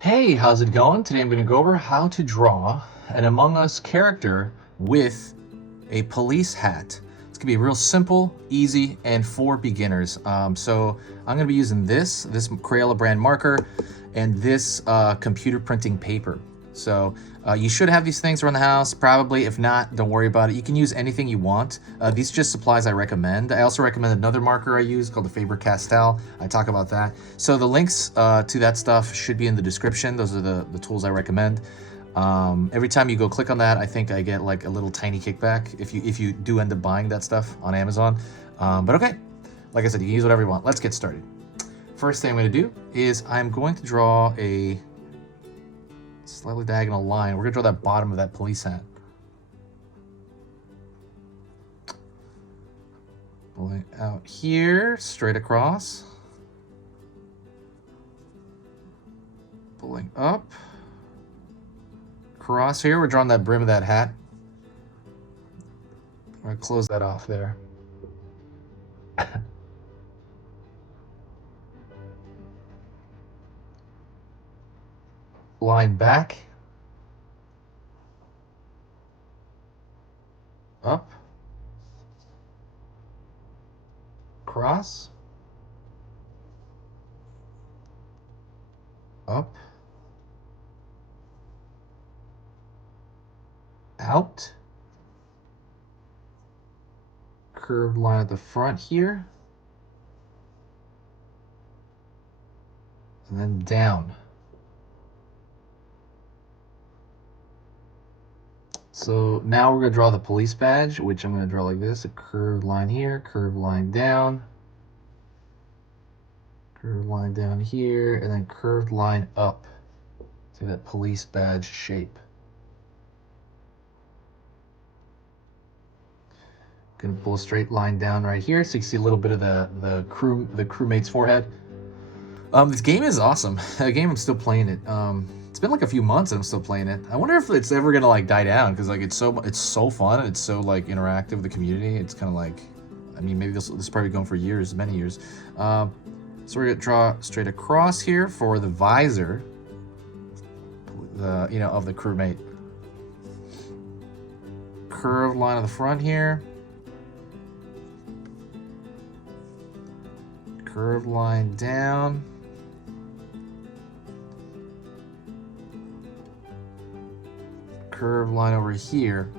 Hey, how's it going? Today I'm going to go over how to draw an Among Us character with a police hat. It's going to be real simple, easy, and for beginners. So I'm going to be using this Crayola brand marker and this computer printing paper. So you should have these things around the house, probably. If not, don't worry about it. You can use anything you want. These are just supplies I recommend. I also recommend another marker I use called the Faber-Castell. I talk about that. So the links to that stuff should be in the description. Those are the tools I recommend. Every time you go click on that, I think I get like a little tiny kickback if you do end up buying that stuff on Amazon. But okay, like I said, you can use whatever you want. Let's get started. First thing I'm going to do is I'm going to draw a slightly diagonal line. We're going to draw that bottom of that police hat. Pulling out here, straight across. Pulling up. Across here, we're drawing that brim of that hat. I'm going to close that off there. Line back. Up. Cross. Up. Out. Curved line at the front here. And then down. So now we're going to draw the police badge, which I'm going to draw like this. A curved line here, curved line down. Curved line down here, and then curved line up. See that police badge shape. Gonna pull a straight line down right here so you can see a little bit of the crewmate's forehead. This game is awesome. The game, I'm still playing it. It's been like a few months and I'm still playing it. I wonder if it's ever gonna like die down because like it's so fun and it's so like interactive with the community. It's kind of like, I mean, maybe this is probably going for years, many years. So we're gonna draw straight across here for the visor, of the crewmate. Curved line of the front here. Curved line down. Curved line over here.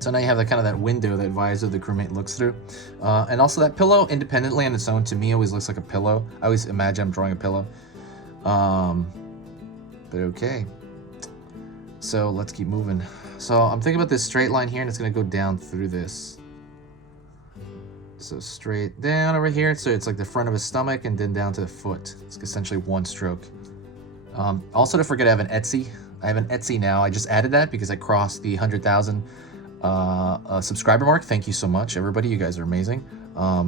So now you have that kind of that window, that visor the crewmate looks through. And also that pillow independently on its own to me always looks like a pillow. I always imagine I'm drawing a pillow. But okay. So let's keep moving. So I'm thinking about this straight line here and it's gonna go down through this. So straight down over here. So it's like the front of his stomach and then down to the foot. It's essentially one stroke. Also, don't forget I have an Etsy. I have an Etsy now. I just added that because I crossed the 100,000 subscriber mark. Thank you so much, everybody. You guys are amazing.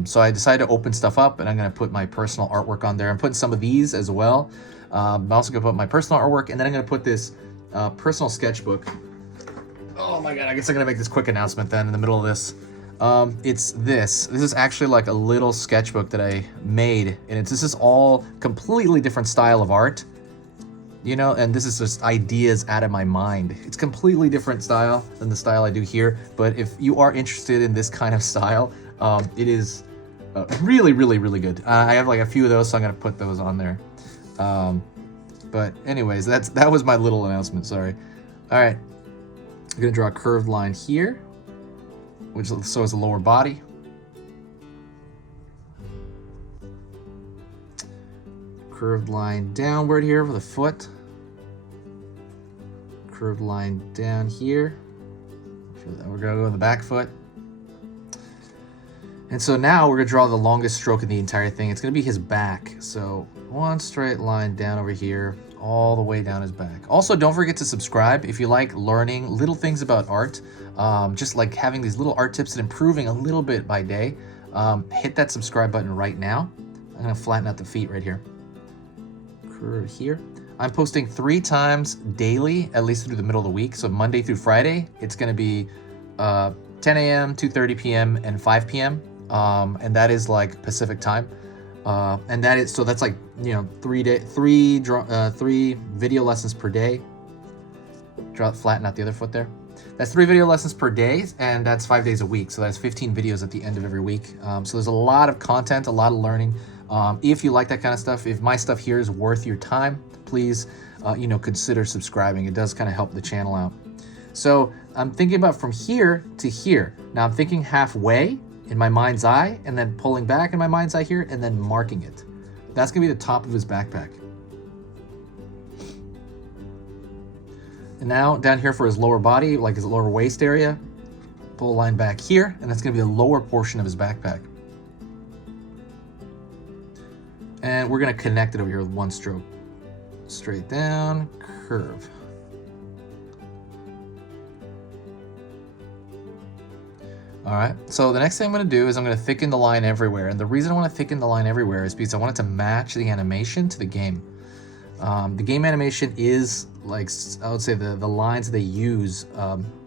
So I decided to open stuff up and I'm going to put my personal artwork on there. I'm putting some of these as well. I'm also going to put my personal artwork and then I'm going to put this personal sketchbook. Oh my God, I guess I'm going to make this quick announcement then in the middle of this. It's this. This is actually like a little sketchbook that I made and this is all completely different style of art. You know, and this is just ideas out of my mind. It's completely different style than the style I do here. But if you are interested in this kind of style, it is really, really, really good. I have like a few of those, so I'm gonna put those on there. But anyways, that was my little announcement. Sorry. All right, I'm gonna draw a curved line here, which so is the lower body. Curved line downward here for the foot. Curved line down here. We're gonna go to the back foot. And so now we're gonna draw the longest stroke in the entire thing. It's gonna be his back. So one straight line down over here, all the way down his back. Also, don't forget to subscribe if you like learning little things about art. Just like having these little art tips and improving a little bit by day. Hit that subscribe button right now. I'm gonna flatten out the feet right here. Curve here. I'm posting 3 times daily, at least through the middle of the week. So Monday through Friday, it's going to be 10 a.m., 2:30 p.m., and 5 p.m. And that is like Pacific time. And that is, so that's like, you know, 3 video lessons per day. Flatten out the other foot there. That's 3 video lessons per day, and that's 5 days a week. So that's 15 videos at the end of every week. So there's a lot of content, a lot of learning. If you like that kind of stuff, if my stuff here is worth your time, please, you know, consider subscribing. It does kind of help the channel out. So I'm thinking about from here to here. Now I'm thinking halfway in my mind's eye, and then pulling back in my mind's eye here, and then marking it. That's gonna be the top of his backpack. And now down here for his lower body, like his lower waist area, pull a line back here, and that's gonna be the lower portion of his backpack. And we're gonna connect it over here with one stroke. Straight down, curve. All right, so the next thing I'm gonna do is I'm gonna thicken the line everywhere. And the reason I wanna thicken the line everywhere is because I want it to match the animation to the game. The game animation is, like, I would say the lines they use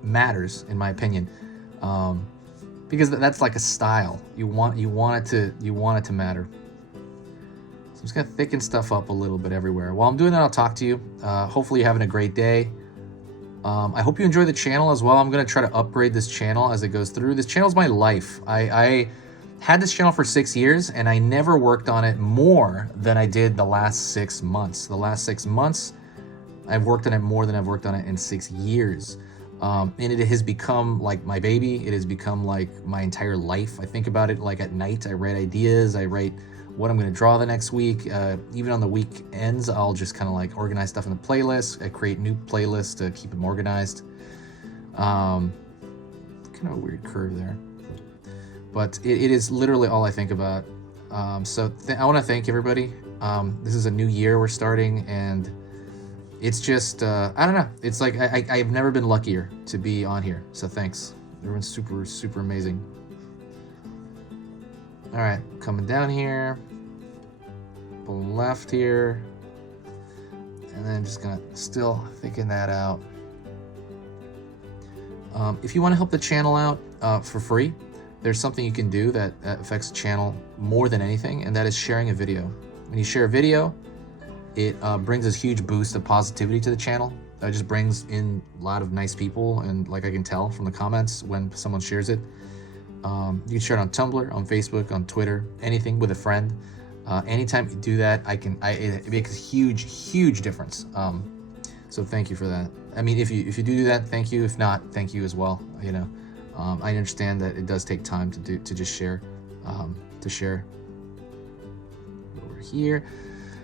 matters, in my opinion. Because that's like a style. You want it to matter. So I'm just gonna thicken stuff up a little bit everywhere. While I'm doing that, I'll talk to you. Hopefully you're having a great day. I hope you enjoy the channel as well. I'm going to try to upgrade this channel as it goes through. This channel is my life. I had this channel for 6 years, and I never worked on it more than I did the last 6 months. The last 6 months, I've worked on it more than I've worked on it in 6 years. And it has become like my baby. It has become like my entire life. I think about it like at night. I write ideas. I write what I'm going to draw the next week. Even on the weekends, I'll just kind of like organize stuff in the playlist. I create new playlists to keep them organized. Kind of a weird curve there, but it is literally all I think about. So I want to thank everybody. This is a new year we're starting, and it's just, I don't know. It's like, I've never been luckier to be on here. So thanks. Everyone's super, super amazing. All right, coming down here, pull left here, and then just gonna still thicken that out. If you want to help the channel out for free, there's something you can do that affects the channel more than anything, and that is sharing a video. When you share a video, it brings this huge boost of positivity to the channel. It just brings in a lot of nice people, and like I can tell from the comments when someone shares it. You can share it on Tumblr, on Facebook, on Twitter, anything with a friend. Anytime you do that, it makes a huge difference. So thank you for that. I mean, if you do that, thank you. If not, thank you as well. You know, I understand that it does take time to just share, to share over here,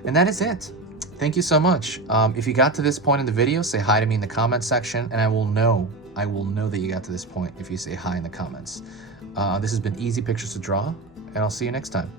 and that is it. Thank you so much. If you got to this point in the video, say hi to me in the comments section, and I will know that you got to this point if you say hi in the comments. This has been Easy Pictures to Draw, and I'll see you next time.